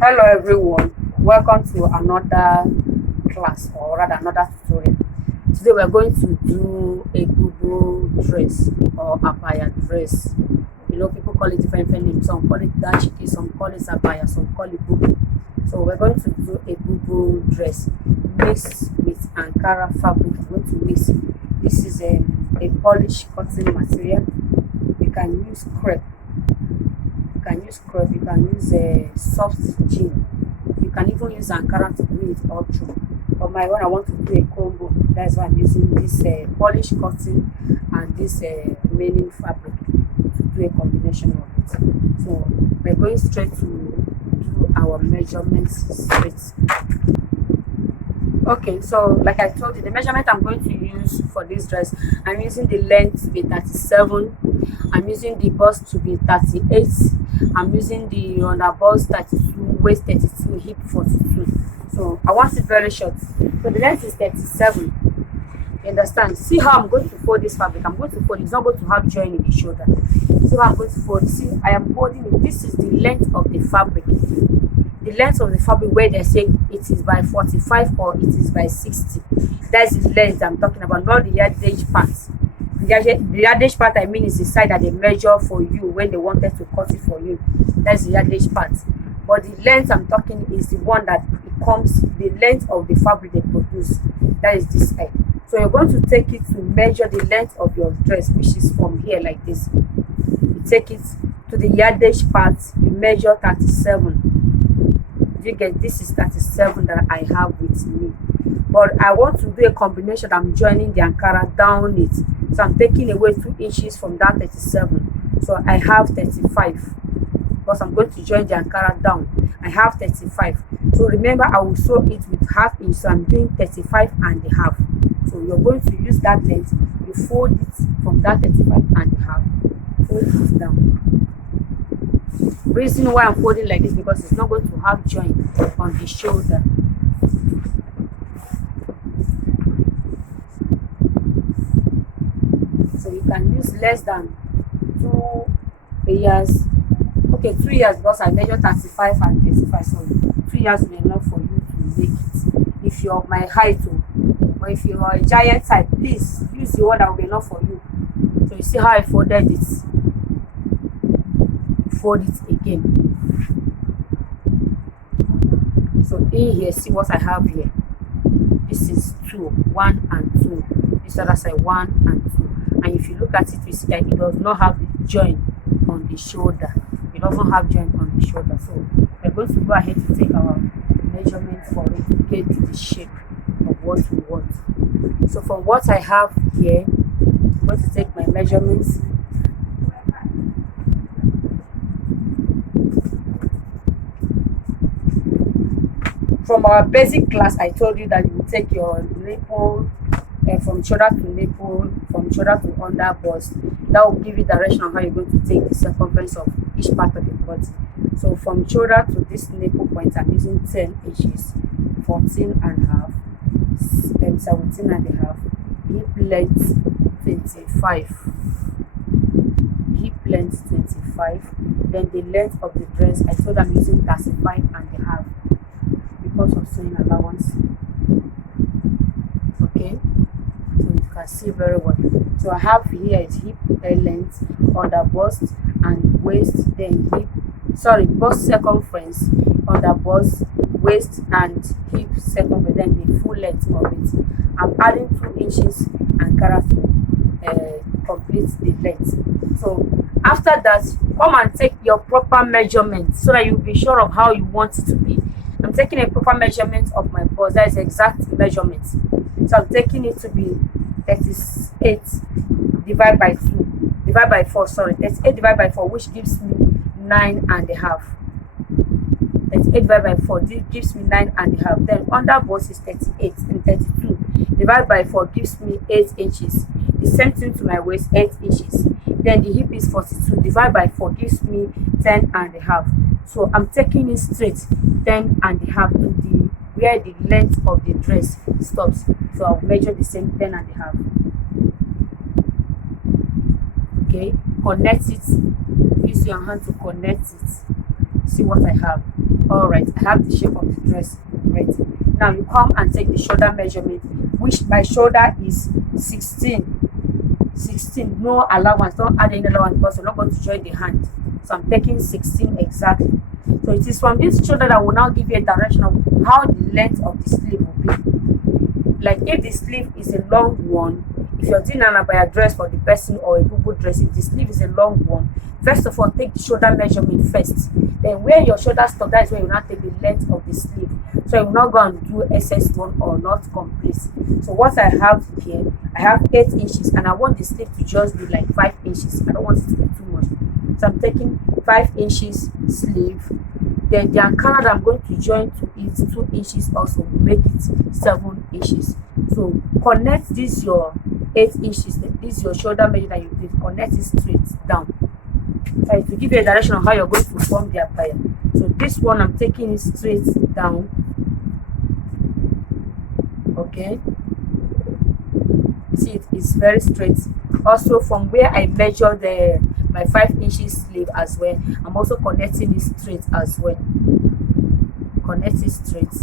Hello everyone, welcome to another class or rather another tutorial. Today we're going to do a Google dress or abaya dress. You know, people call it different names. Some call it dashiki, some call it abaya, some call it Google. So we're going to do a Google dress mixed with Ankara fabric. I'm going to mix. This is a polished cotton material. You can use crepe. You can use a soft jean. You can even use Ankara to do it all through. But my one, I want to do a combo. That's why I'm using this polished cotton and this remaining fabric to do a combination of it. So we're going straight to do our measurements straight. Okay, so like I told you, the measurement I'm going to use for this dress, I'm using the length to be 37, I'm using the bust to be 38, I'm using the under bust 32, waist 32, hip 42. So I want it very short. So the length is 37. You understand? See how I'm going to fold this fabric. I'm going to fold it. It's not going to have join in the shoulder. So I'm going to fold it. See, I am folding it. This is the length of the fabric. The length of the fabric where they say it is by 45 or it is by 60. That's the length I'm talking about, not the yardage part. The yardage part I mean is the side that they measure for you when they wanted to cut it for you. That's the yardage part. But the length I'm talking is the one that it comes, the length of the fabric they produce. That is this side. So you're going to take it to measure the length of your dress, which is from here like this. You take it to the yardage part, you measure 37. You get, this is 37 that I have with me, but I want to do a combination. I'm joining the Ankara down it, so I'm taking away 2 inches from that 37, so I have 35 because I'm going to join the Ankara down. I have 35. So remember, I will sew it with ½ inch, so I'm doing 35 and a half. So you're going to use that length, you fold it from that 35 and a half, fold it down. Reason why I'm folding like this, because it's not going to have joint on the shoulder. So you can use less than 2 years. Okay, 3 years, because I measure 35 and 35. So 3 years will be enough for you to make it. If you're my height, or if you're a giant height, please use the one that will be enough for you. So you see how I folded it. Fold it again. So in here, see what I have here. This is 2, 1 and 2. This other side 1 and 2. And if you look at it, you see that it does not have the joint on the shoulder. It doesn't have joint on the shoulder. So we're going to go ahead to take our measurement for it to get the shape of what we want. So from what I have here, I'm going to take my measurements. From our basic class, I told you that you will take your nipple from shoulder to nipple, from shoulder to under bust. That will give you direction on how you're going to take the circumference of each part of the body. So from shoulder to this nipple point, I'm using 10 inches, 14 and a half, 17 and a half, hip length 25, hip length 25. Then the length of the dress, I told I'm using 35 and a half. Because of sewing allowance. Okay, so you can see very well. So I have here is hip length, under bust and waist, then hip, bust circumference, under bust, waist and hip circumference, then the full length of it. I'm adding 2 inches Ankara to complete the length. So after that, come and take your proper measurement so that you'll be sure of how you want it to be. I'm taking a proper measurement of my bust. That is exact measurement. So I'm taking it to be 38 divided by 2, divided by 4, 38 divided by 4, which gives me 9 and a half. 38 divided by 4 gives me 9 and a half. Then under bust is 38 and 32 divided by 4 gives me 8 inches. The same thing to my waist, 8 inches. Then the hip is 42 divided by 4 gives me 10 and a half. So I'm taking it straight 10 and a half to the where the length of the dress stops. So I'll measure the same 10 and a half. Okay, connect it. Use your hand to connect it. See what I have. All right, I have the shape of the dress ready. Now you come and take the shoulder measurement, which my shoulder is 16. No allowance, don't add any allowance because you're not going to join the hand. So I'm taking 16 exactly. So it is from this shoulder that will now give you a direction of how the length of the sleeve will be. Like if the sleeve is a long one, if you're doing an abaya dress for the person or a boo dress, if the sleeve is a long one, first of all take the shoulder measurement first. Then where your shoulder stop, that is where you now take the length of the sleeve. So you will not go and do excess one or not complete. So what I have here, I have 8 inches and I want the sleeve to just be like 5 inches. I don't want it to be too much. So I'm taking 5 inches sleeve. Then the ankara that I'm going to join to it 2 inches also, make it 7 inches. So connect this your 8 inches, this is your shoulder measure that you did, connect it straight down. So to give you a direction of how you're going to form the abaya. So this one I'm taking it straight down. Okay, you see it is very straight. Also from where I measured my 5 inches sleeve as well, I'm also connecting it straight as well. Connect it straight.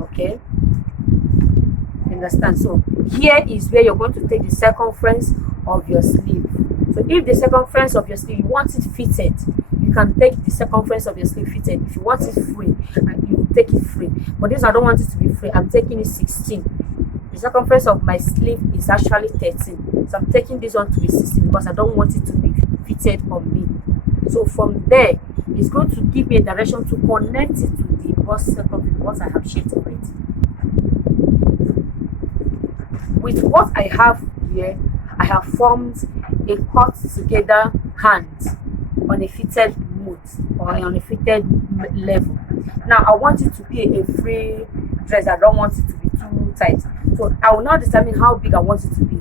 Okay, understand? So here is where you're going to take the circumference of your sleeve. So if the circumference of your sleeve, you want it fitted, you can take the circumference of your sleeve fitted. If you want it free, and you take it free. But this I don't want it to be free. I'm taking it 16. The circumference of my sleeve is actually 13. So I'm taking this one to be 16 because I don't want it to be fitted on me. So from there, it's going to give me a direction to connect it to the bust circumference once I have shaped it. With what I have here, I have formed a cut together hand on a fitted mode or on a fitted level. Now I want it to be a free dress. I don't want it to be too tight. So I will now determine how big I want it to be.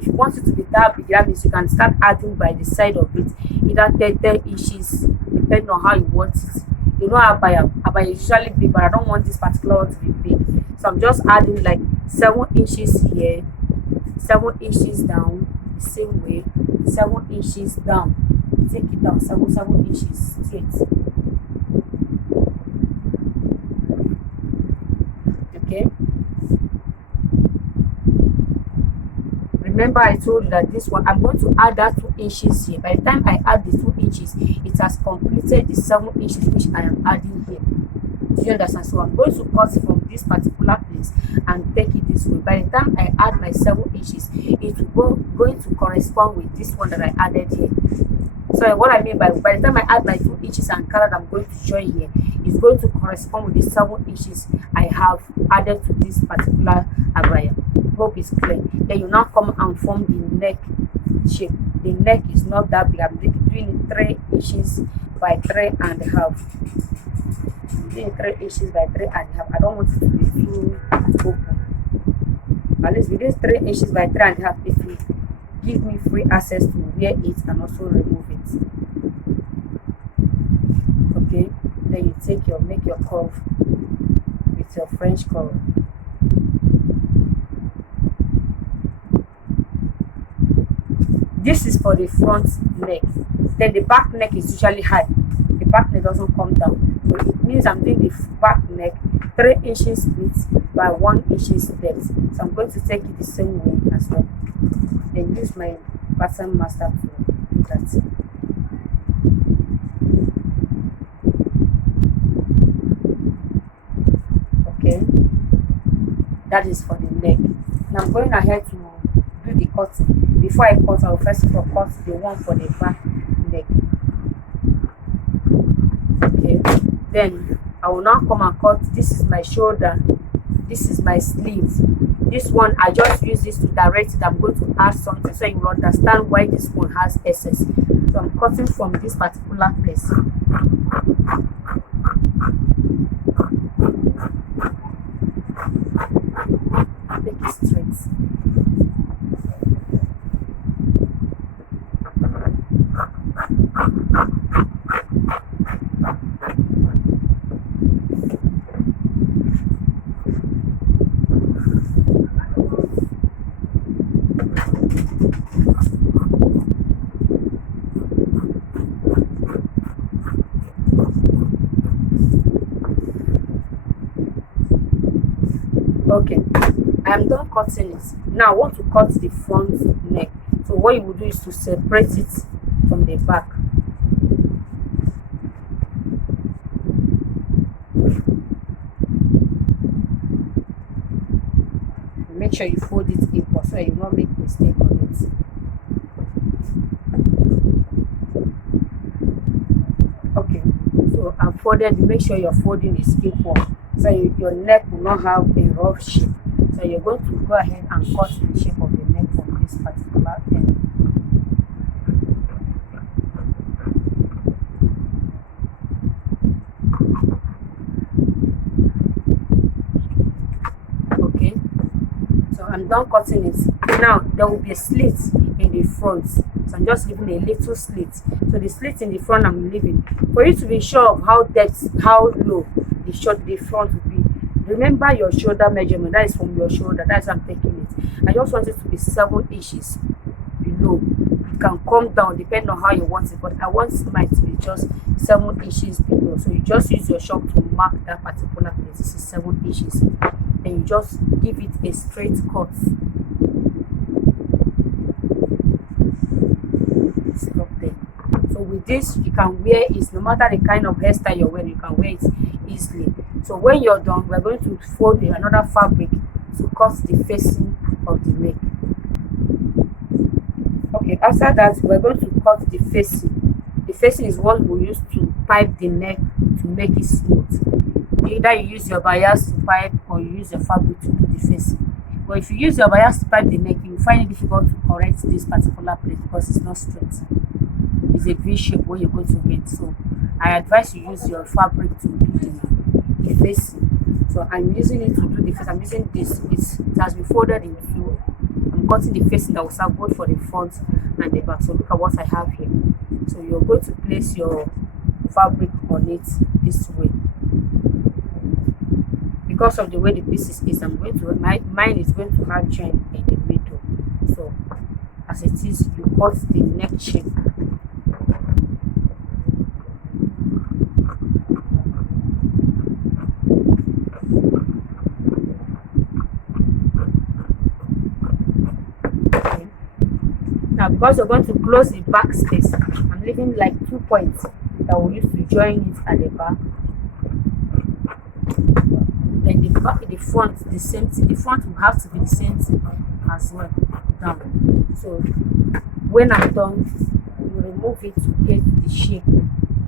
If you want it to be that big, that means you can start adding by the side of it, either 30 inches, depending on how you want it. You know, abaya is usually big, but I don't want this particular one to be big. So I'm just adding like 7 inches here, 7 inches down, the same way, 7 inches down. Take it down, 7 inches straight. Okay. Remember I told you that this one, I'm going to add that 2 inches here. By the time I add the 2 inches, it has completed the 7 inches which I am adding here. Do you understand? So I'm going to cut from this particular place and take it this way. By the time I add my 7 inches, it will going to correspond with this one that I added here. So what I mean by the time I add my 2 inches and color that I'm going to join here, it's going to correspond with the 7 inches I have added to this particular abaya. Hope it's clear. Then you now come and form the neck shape. The neck is not that big. I'm doing it 3 inches by 3.5. Doing 3 inches by 3.5. I don't want it to be too open. At least with this 3 inches by 3.5, if you give me free access to wear it and also remove it. Okay, then you take make your curve with your French curve. This is for the front neck. Then the back neck is usually high. The back neck doesn't come down. So it means I'm doing the back neck 3 inches width by 1 inches depth. So I'm going to take it the same way as well. Then use my pattern master to do that. Okay, that is for the neck. Now I'm going ahead to do the cutting. Before I cut, I will first of all cut the one for the back neck. Okay, then I will now come and cut. This is my shoulder, this is my sleeve. This one I just use this to direct it. I'm going to add something so you will understand why this one has excess. So I'm cutting from this particular place. Take it straight. Okay, I am done cutting it. Now I want to cut the front neck. So what you will do is to separate it from the back. Make sure you fold it equal so you not make mistake on it. Okay, so I've folded. Make sure your folding is equal so your neck will not have a rough shape. So you're going to go ahead and cut the shape of the neck from this particular end. Okay, so I'm done cutting it. Now there will be a slit in the front, so I'm just leaving a little slit. So the slit in the front I'm leaving for you to be sure of how low the front will be. Remember your shoulder measurement, that is from your shoulder, that's how I'm taking it. I just want it to be 7 inches below. It can come down depending on how you want it, but I want mine to be just 7 inches below. So you just use your chalk to mark that particular place. This is 7 inches. And you just give it a straight cut. Stop there. So with this, you can wear it no matter the kind of hairstyle you're wearing, you can wear it easily. So when you're done, we're going to fold another fabric to cut the facing of the neck. Okay, after that, we're going to cut the facing. The facing is what we use to pipe the neck to make it smooth. Either you use your bias to pipe or you use your fabric to do the facing. But if you use your bias to pipe the neck, you will find it difficult to correct this particular place because it's not straight. It's a V shape where you're going to get. So I advise you use your fabric to do the facing. So I'm using it to do the face. I'm using this. It has been folded in two. I'm cutting the facing that will serve both for the front and the back. So look at what I have here. So you're going to place your fabric on it this way. Because of the way the pieces is, mine is going to have joint in the middle. So as it is, you cut the neck shape. Okay. Now because you're going to close the back space, I'm leaving like 2 points that we'll use to join it at the back. Then the front, the same thing. The front will have to be the same thing as well. Down. So when I'm done, you remove it to get the shape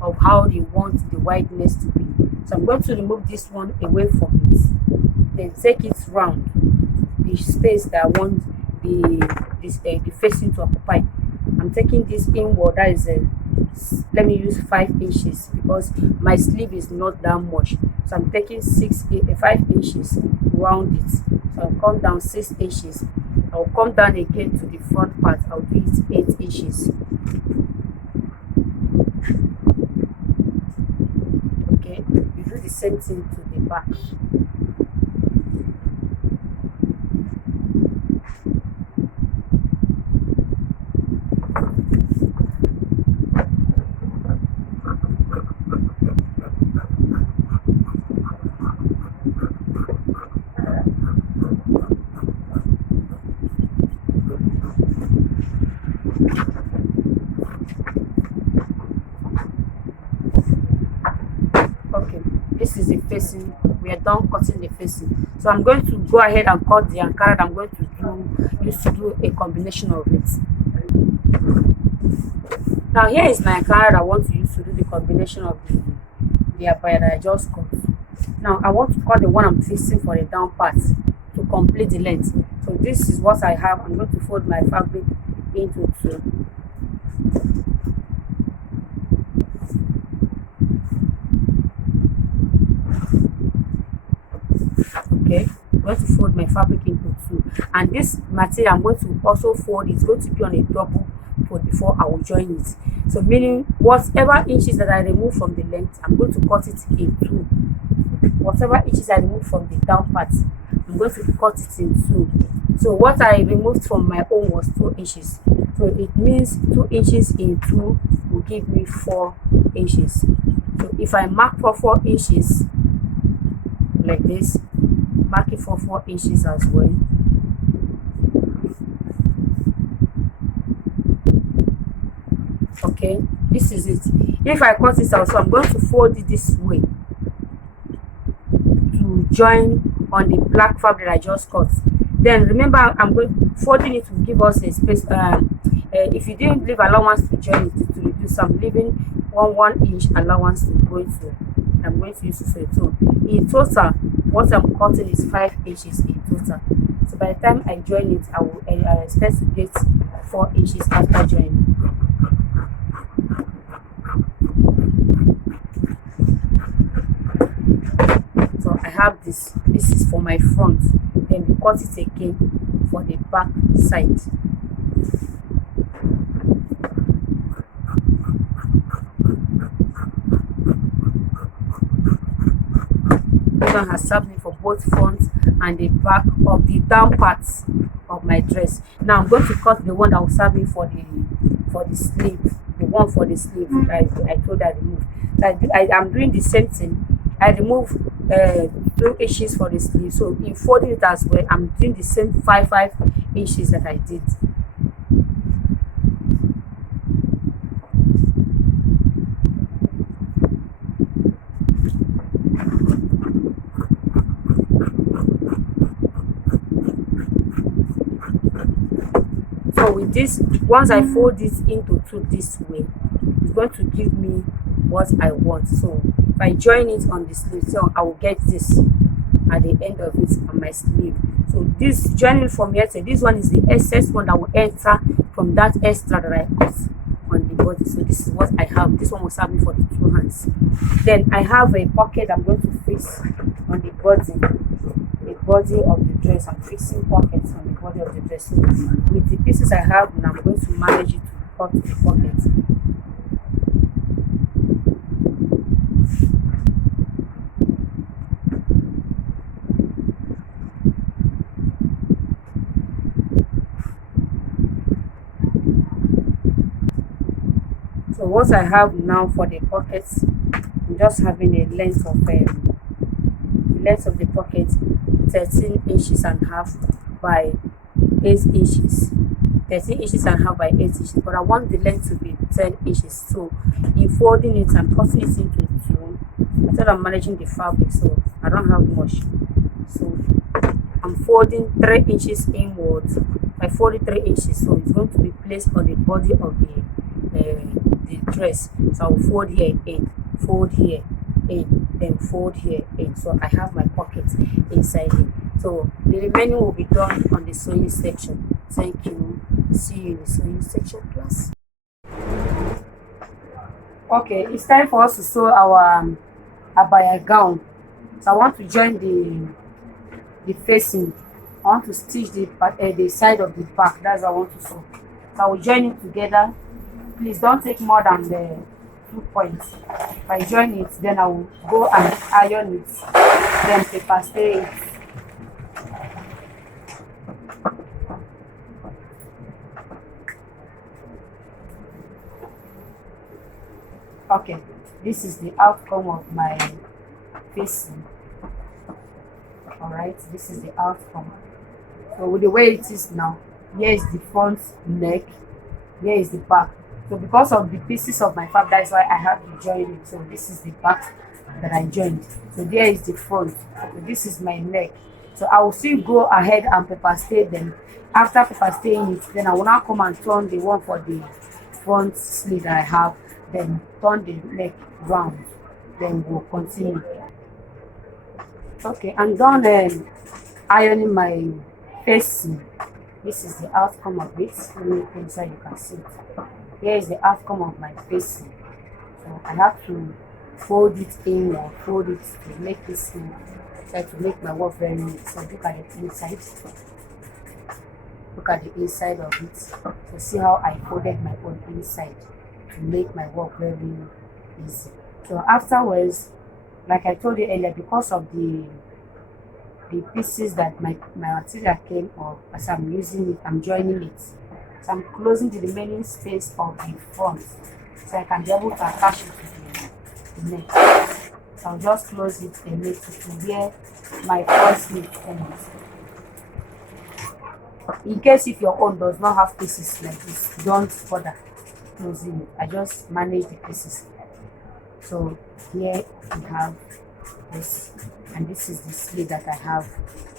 of how you want the wideness to be. So I'm going to remove this one away from it. Then take it round the space that I want the facing to occupy. I'm taking this inward, that is let me use 5 inches because my sleeve is not that much. So I'm taking 5 inches round it. So I'll come down 6 inches. I'll come down again to the front part. I'll do it 8 inches. Okay, you do the same thing to the back. Okay, this is the facing. We are done cutting the facing. So I'm going to go ahead and cut the ankara that I'm going to use to do a combination of it. Now here is my ankara that I want to use to do the combination of the abaya that I just cut. Now I want to cut the one I'm fixing for the down part to complete the length. So this is what I have. I'm going to fold my fabric into two. Okay, I'm going to fold my fabric into two, and this material I'm going to also fold. It's going to be on a double fold before I will join it. So meaning whatever inches that I remove from the length, I'm going to cut it in two. Whatever inches I remove from the down part, I'm going to cut it in two. So what I removed from my own was 2 inches. So it means 2 inches in 2 will give me 4 inches. So if I mark for 4 inches like this, mark it for 4 inches as well. Okay, this is it. If I cut it out, so I'm going to fold it this way to join on the black fabric I just cut. Then remember, I'm going folding it to give us a space. If you didn't leave allowance to join it to reduce, I'm leaving 1 inch allowance to go to. I'm going to use it. So in total, what I'm cutting is 5 inches in total. So by the time I join it, I will expect to get 4 inches after joining. So I have this is for my front, then we cut it again for the back side. This one has served me for both front and the back of the down parts of my dress. Now I'm going to cut the one that will serve me for the sleeve, the one for the sleeve. I told I removed. I'm doing the same thing. I remove 2 inches for the sleeve. So in folding it as well, I'm doing the same 5 inches that I did. So with this, once I fold this into 2 this way, it's going to give me what I want. So if I join it on the sleeve, so I will get this at the end of it on my sleeve. So this joining from here to this one is the excess one that will enter from that extra that I cut on the body. So this is what I have. This one will serve me for the 2 hands. Then I have a pocket I'm going to fix on the body of the dress. I'm fixing pockets on the body of the dress. So with the pieces I have now, I'm going to manage it to cut the pockets. So what I have now for the pockets, I'm just having a length of the pocket 13 inches and a half by 8 inches. 13 inches and a half by 8 inches, but I want the length to be 10 inches. So in folding it, I'm cutting it into 2. I thought I'm managing the fabric, so I don't have much. So I'm folding 3 inches inwards. I folded 3 inches, so it's going to be placed on the body of the dress. So I will fold here in, fold here in, then fold here in. So I have my pocket inside it. So the remaining will be done on the sewing section. Thank you. See you in the sewing section class. Okay, it's time for us to sew our abaya gown. So I want to join the facing. I want to stitch the side of the back. That's what I want to sew. So I will join it together. Please don't take more than the 2 points. If I join it, then I will go and iron it, then paper stay it. Okay, this is the outcome of my facing. Alright, this is the outcome. So with the way it is now, here is the front neck, here is the back. So because of the pieces of my fabric, that's why I have to join it. So this is the back that I joined. So there is the front. So this is my neck. So I will still go ahead and paper stay them. After paper staying it, then I will now come and turn the one for the front sleeve that I have. Then turn the neck round. Then we'll continue. Okay, I'm done ironing my facing. This is the outcome of it. Let me put inside, you can see it. Here is the outcome of my facing. So I have to fold it in or fold it to make this try to make my work very neat. So look at the inside. Look at the inside of it. So see how I folded my own inside to make my work very easy. So afterwards, like I told you earlier, because of the pieces that my material came off, as I'm using it, I'm joining it. So I'm closing the remaining space of the front so I can be able to attach it to the neck. So I'll just close it and make it to where my first sleeve ends. In case if your own does not have pieces like this, don't bother closing it. I just manage the pieces. So here we have this, and this is the sleeve that I have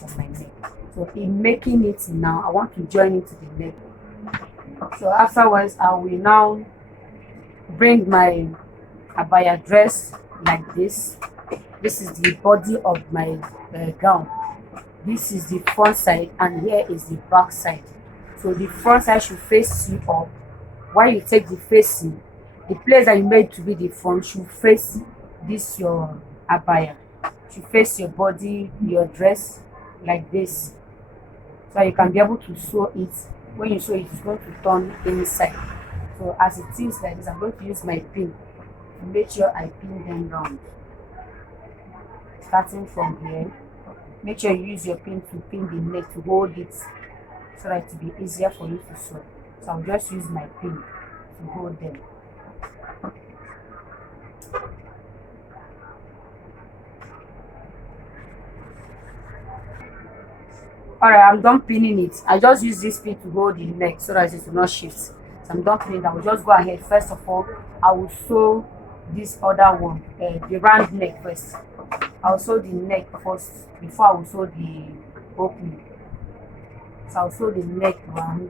on my neck. So in making it now, I want to join it to the neck. So afterwards, I will now bring my abaya dress like this. This is the body of my gown. This is the front side, and here is the back side. So the front side should face you up. While you take the facing, the place that you made to be the front should face this your abaya. Should face your body, your dress like this. So you can be able to sew it. When you sew it, it's going to turn inside. So as it is like this, I'm going to use my pin to make sure I pin them round. Starting from here, make sure you use your pin to pin the neck to hold it so that it will be easier for you to sew. So I'll just use my pin to hold them. Alright, I'm done pinning it. I just use this pin to hold the neck so that it will not shift. So I'm done pinning. I will just go ahead. First of all, I will sew this other one, the round neck first. I'll sew the neck first before I will sew the opening. So I'll sew the neck round.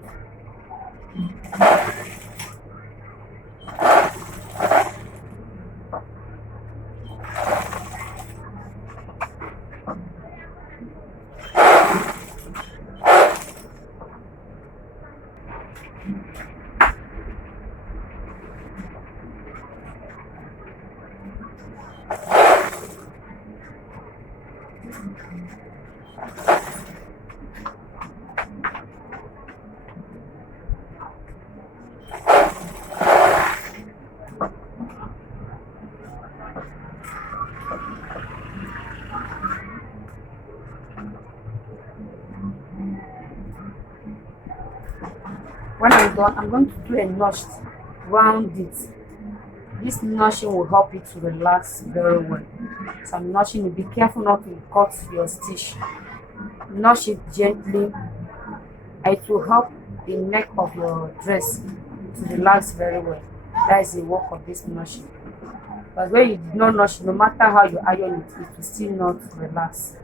When I'm done, I'm going to do a notch round it. This notching will help it to relax very well. So I'm notching it. Be careful not to cut your stitch. Notch it gently. It will help the neck of your dress to relax very well. That is the work of this notching. But when you do not notch, no matter how you iron it, it will still not relax.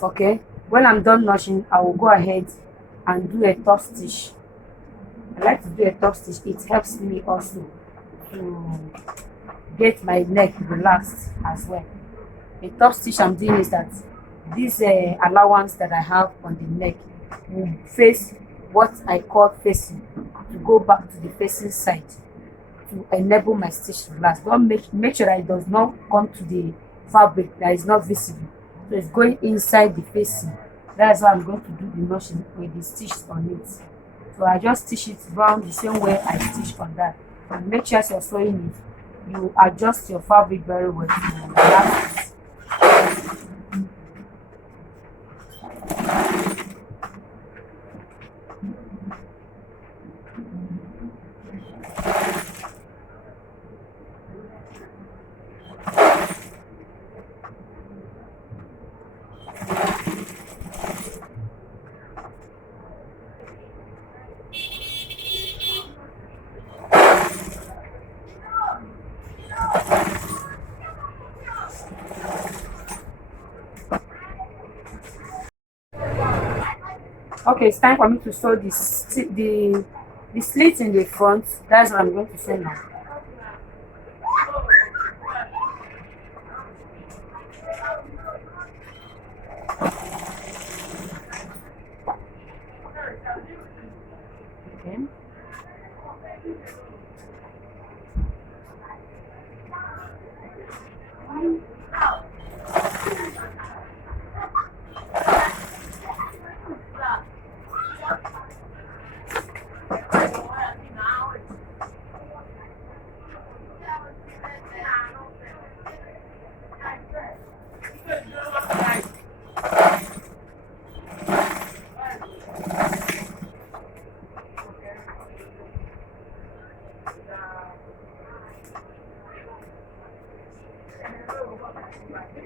Okay, when I'm done notching, I will go ahead and do a top stitch. I like to do a top stitch. It helps me also to get my neck relaxed as well. A top stitch I'm doing is that this allowance that I have on the neck will face what I call facing, to go back to the facing side to enable my stitch to relax. Don't make sure that it does not come to the fabric that is not visible. So it's going inside the facing. That's why I'm going to do the notching with the stitch on it. So I just stitch it round the same way I stitch on that. And make sure as you're sewing it, you adjust your fabric very well to relax it. Okay, it's time for me to sew the slit in the front. That's what I'm going to sew now. Okay.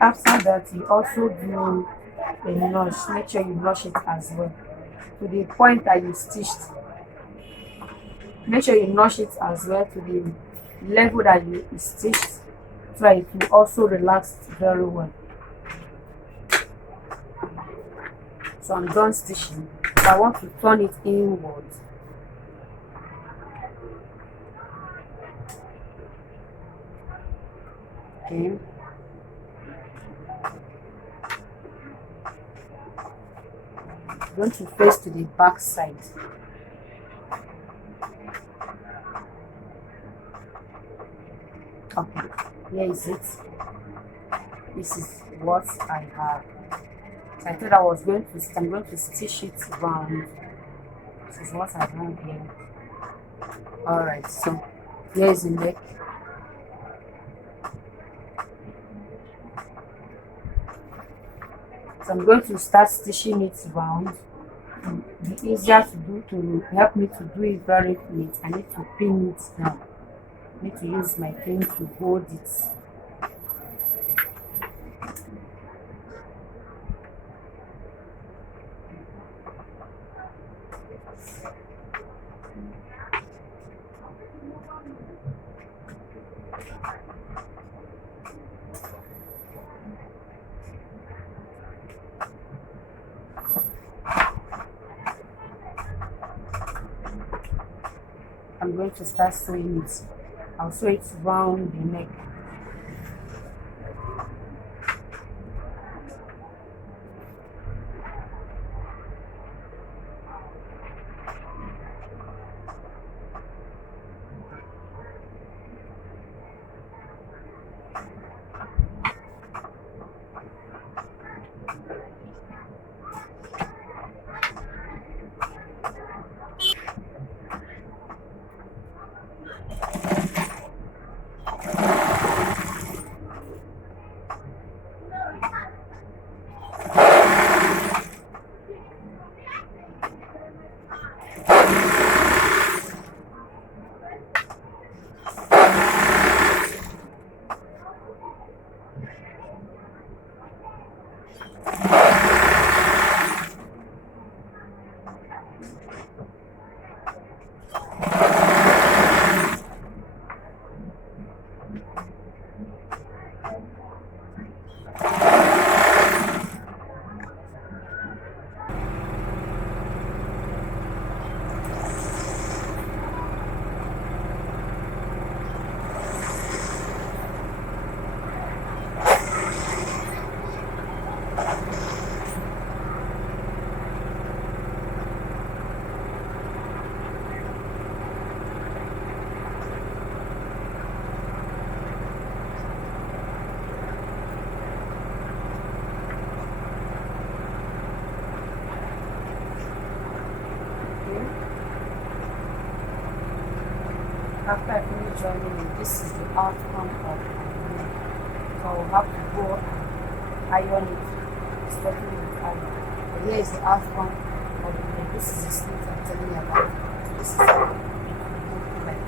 After that, you also do a notch. Make sure you notch it as well to the point that you stitched. Make sure you notch it as well to the level that you stitched, so that it will also relax very well. So I'm done stitching. So I want to turn it inwards. Okay. I'm going to face to the back side. Okay, here is it. This is what I have. So I thought I'm going to stitch it round. This is what I have here. Alright, so here is the neck. So I'm going to start stitching it round. To be easier to do, to help me to do it very neat. I need to pin it down. I need to use my pin to hold it. I'm going to start sewing it. I'll sew it round the neck. After I finish joining it, this is the outcome of my nail. So I will have to go and iron it, especially with iron. But here is the outcome of the nail. This is the slit I'm telling you about. So this is how it will look like.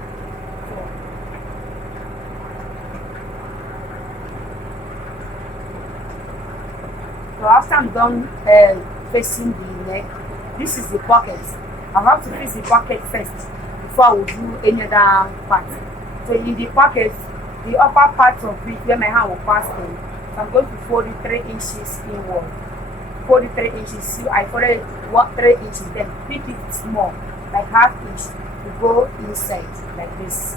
So after I'm done facing the neck, this is the pocket. I have to face the pocket first before I will do any other part. So in the pocket, the upper part of it where my hand will pass in, so I'm going to fold it 3 inches inward. Fold it 3 inches. So I fold it 3 inches, then pick it small, like ½ inch, to go inside like this.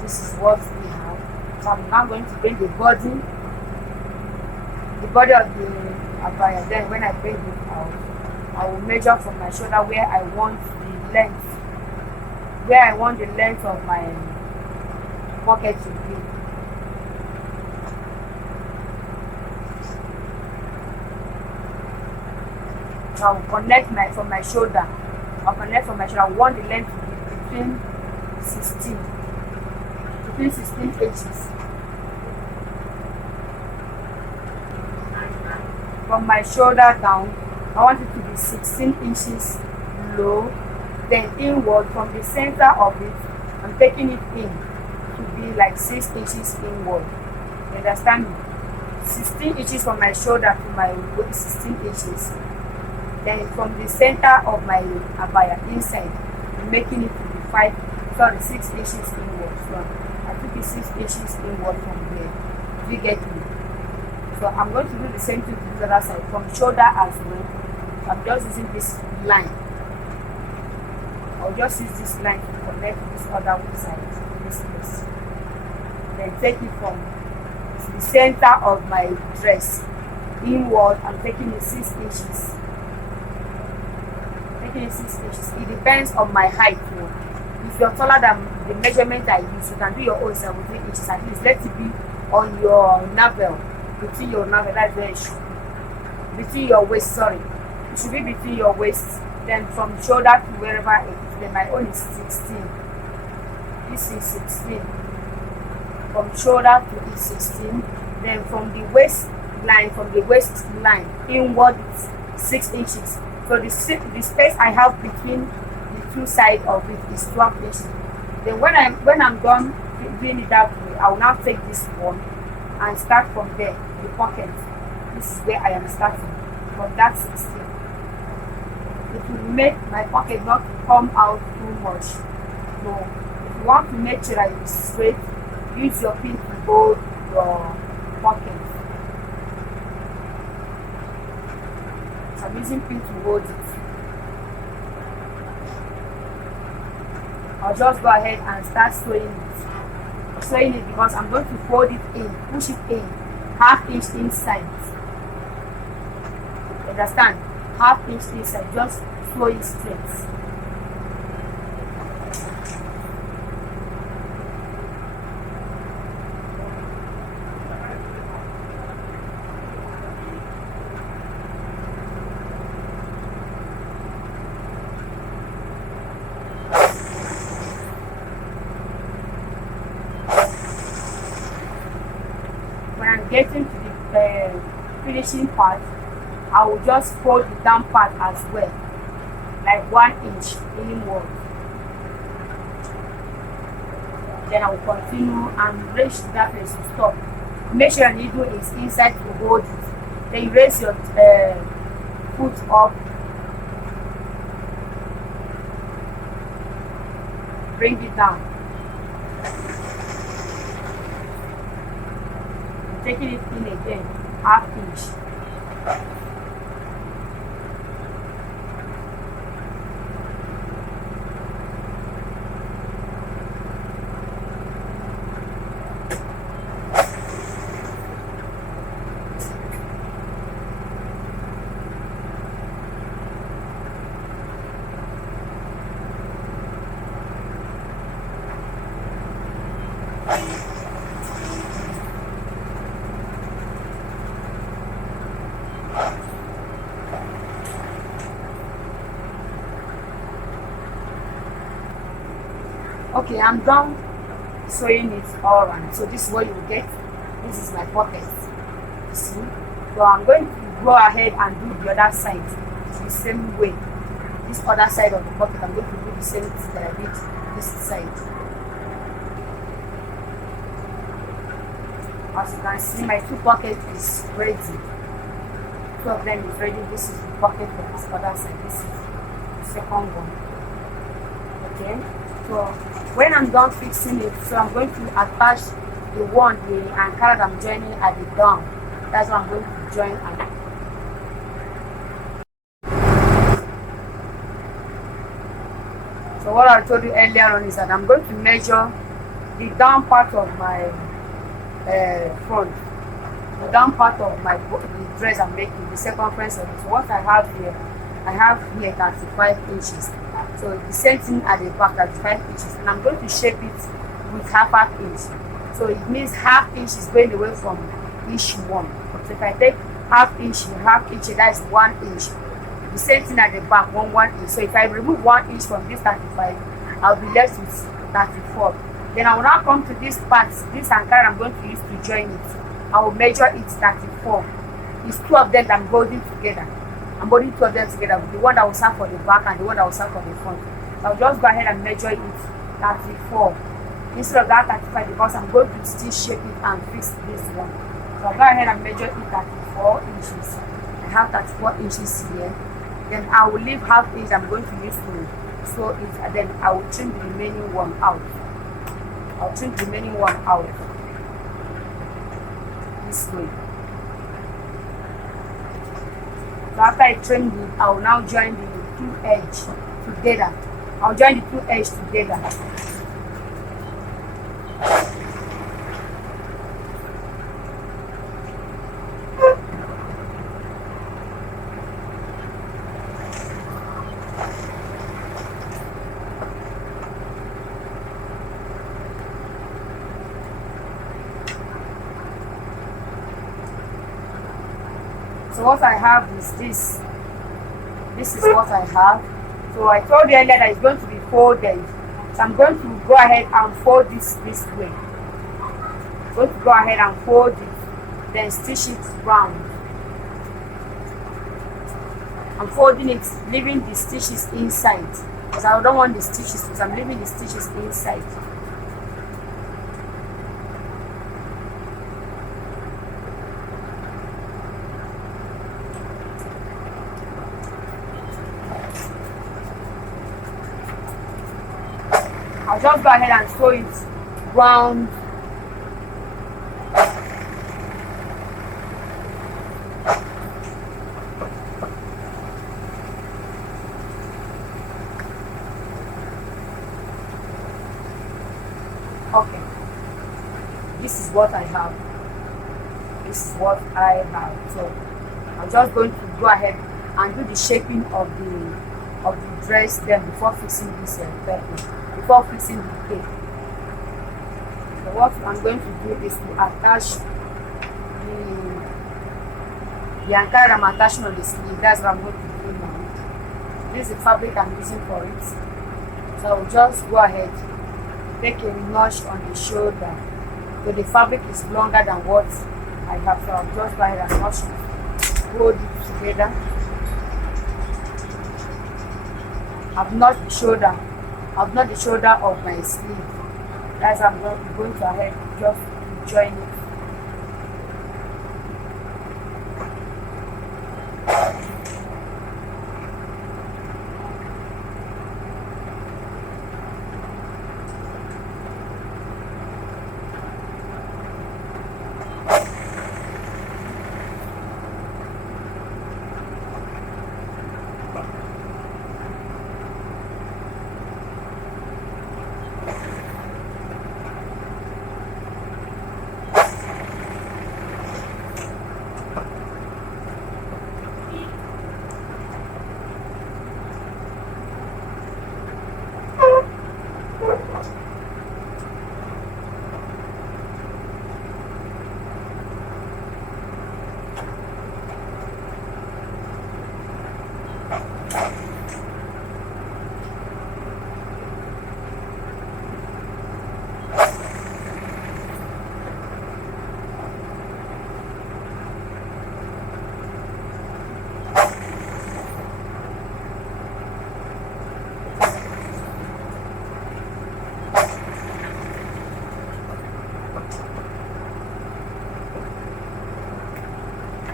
This is what we have. So I'm now going to bring the body of the abaya. Then when I bring it out, I will measure from my shoulder where I want the length of my pocket to be. So I will connect from my shoulder. I'll connect from my shoulder. I want the length to be between 16 inches. From my shoulder down, I want it to be 16 inches low. Then inward, from the center of it, I'm taking it in to be like 6 inches inward. You understand me? 16 inches from my shoulder to my waist, 16 inches. Then from the center of my abaya inside, I'm making it to be 6 inches inward. So I took it 6 inches inward from there. Do you get me? So I'm going to do the same thing to the other side, from shoulder as well. I'm just using this line. I'll just use this line to connect this other side, this place. Then take it from the center of my dress inward. I'm taking it 6 inches. Taking it 6 inches. It depends on my height. You know. If you're taller than the measurement I use, you can do your own 17 inches. At least let it be on your navel. Between your navel, that's where it should be. Between your waist, sorry. It should be between your waist. Then from shoulder to wherever it is. Then my own is 16. This is 16. From shoulder to is 16. Then from the waistline inward is 6 inches. So the space I have between the two sides of it is 12 inches. Then when I'm done doing it that way, I will now take this one and start from there, the pocket. This is where I am starting, from that 16. It will make my pocket not come out too much. So if you want to make sure that it's straight, use your pin to hold your pocket. So I'm using pin to hold it. I'll just go ahead and start sewing it. Sewing it because I'm going to fold it in, push it in, ½ inch inside. Understand? ½ inch inside, just sew it straight. When I'm getting to the finishing part, I will just fold the down part as well, like 1 inch inward. Then I will continue and reach that place to stop. Make sure your needle is inside to hold it. Then you raise your foot up, bring it down. Taking it in again, ½ inch. Okay, I'm done sewing it all around. So this is what you will get. This is my pocket. You see? So I'm going to go ahead and do the other side the same way. This other side of the pocket, I'm going to do the same thing that I did this side. As you can see, my 2 pockets is ready. 2 of them is ready. This is the pocket for this other side. This is the second one. Okay. So when I'm done fixing it, so I'm going to attach the ankara that I'm joining at the down. That's what I'm going to join at. So what I told you earlier on is that I'm going to measure the down part of my front. the down part of the dress I'm making, the circumference of it. So what I have here 35 inches. So the same thing at the back, 35 inches, and I'm going to shape it with half inch. So it means half inch is going away from each one. So if I take half inch, that is 1 inch. The same thing at the back, 1 inch. So if I remove 1 inch from this 35, I'll be left with 34. Then I will now come to this part, this ankara I'm going to use to join it. I will measure it 34. It's two of them that I'm holding together. I'm holding two of them together, the one that will serve for the back and the one that will serve for the front. So I'll just go ahead and measure it 34 instead of that 35, because I'm going to still shape it and fix this one. So I'll go ahead and measure it 34 inches. I have 34 inches here. Then I will leave half inch I'm going to use to sew it, and then I will trim the remaining one out. I'll trim the remaining one out this way. So after I trim it, I will now join the two edges together. I'll join the two edges together. So what I have is this. This is what I have. So I told you earlier that it's going to be folded. So I'm going to go ahead and fold this way. I'm going to go ahead and fold it, then stitch it round. I'm folding it, leaving the stitches inside, because I don't want the stitches, because I'm leaving the stitches inside. I'll just go ahead and sew it round. Okay, this is what I have. This is what I have. So I'm just going to go ahead and do the shaping of the dress then before fixing this pattern. Before fixing the tape. So what I'm going to do is to attach the ankara I'm attaching on the sleeve. That's what I'm going to do now. This is the fabric I'm using for it. So I'll just go ahead, take a notch on the shoulder. So the fabric is longer than what I have. So I'll just go ahead and notch it, hold it together. I've notched the shoulder. I've not the shoulder of my sleeve. That's I'm going to ahead just join it.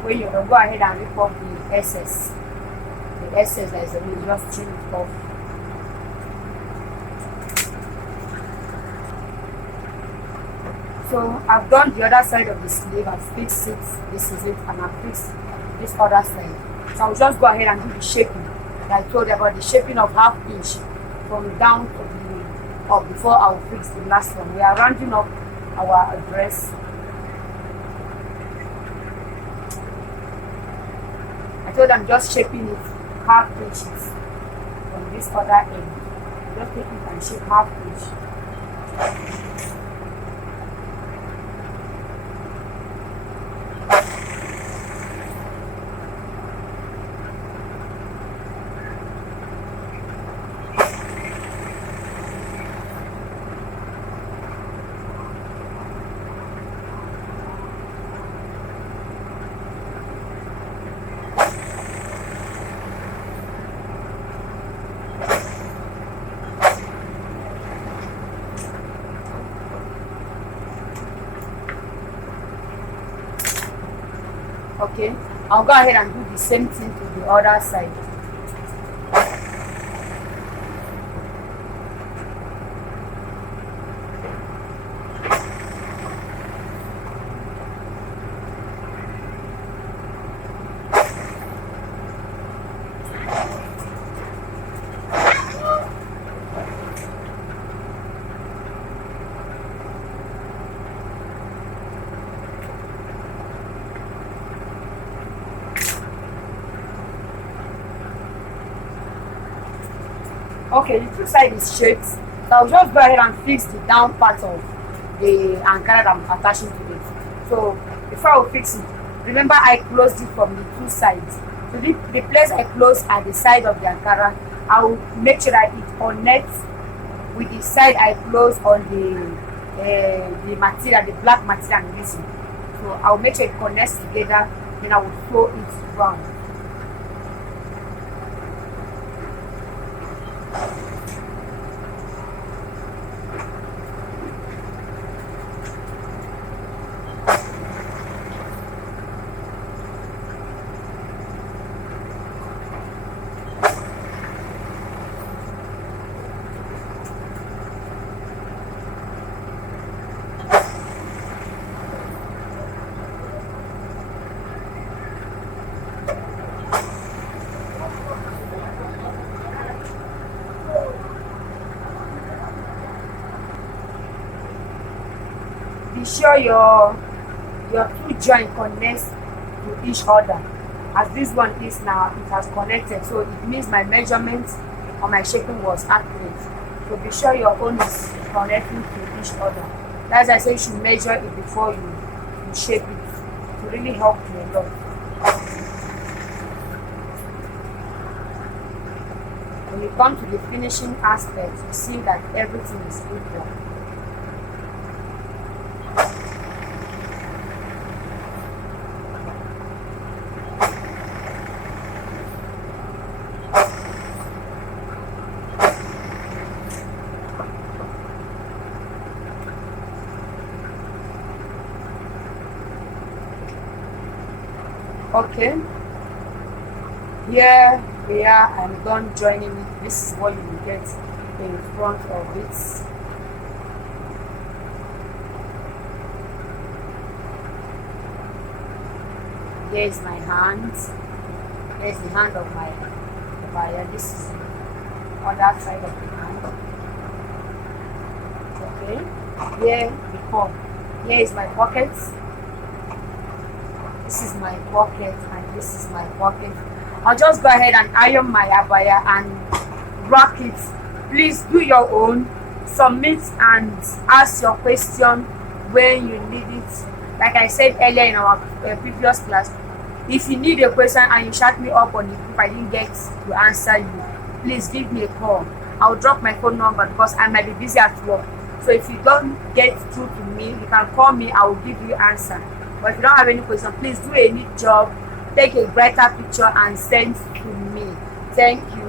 When you go ahead and rip off the excess that is a little, just trim it off. So I've done the other side of the sleeve, I've fixed it, this is it, and I've fixed this other side. So I'll just go ahead and do the shaping that I told you about, the shaping of half inch from down to the up before I'll fix the last one. We are rounding up our dress. told I'm just shaping it half inches from this other end. Just take it and shape half inch. Okay, I'll go ahead and do the same thing to the other side. Okay, the two sides is straight. So I'll just go ahead and fix the down part of the Ankara that I'm attaching to it. So before I will fix it, remember I closed it from the two sides. So the place I close at the side of the Ankara, I will make sure that it connects with the side I close on the material, the black material I'm using. So I will make sure it connects together, then I will sew it round. Be sure your two joint connects to each other. As this one is now, it has connected, so it means my measurement on my shaping was accurate. So be sure your own is connecting to each other. That's why I say you should measure it before you shape it to really help you a lot. When you come to the finishing aspect, you see that everything is equal. Okay, here we are. I'm done joining it. This is what you will get in front of it. Here is my hand. Here's the hand of my buyer. This is on that side of the hand. Okay, here we come. Here is my pocket. This is my pocket and this is my pocket. I'll just go ahead and iron my abaya and rock it. Please do your own. Submit and ask your question when you need it. Like I said earlier in our previous class, if you need a question and you shut me up on the group, I didn't get to answer you, please give me a call. I'll drop my phone number because I might be busy at work. So if you don't get through to me, you can call me. I will give you answer. But if you don't have any question, please do a neat job, take a brighter picture and send to me. Thank you.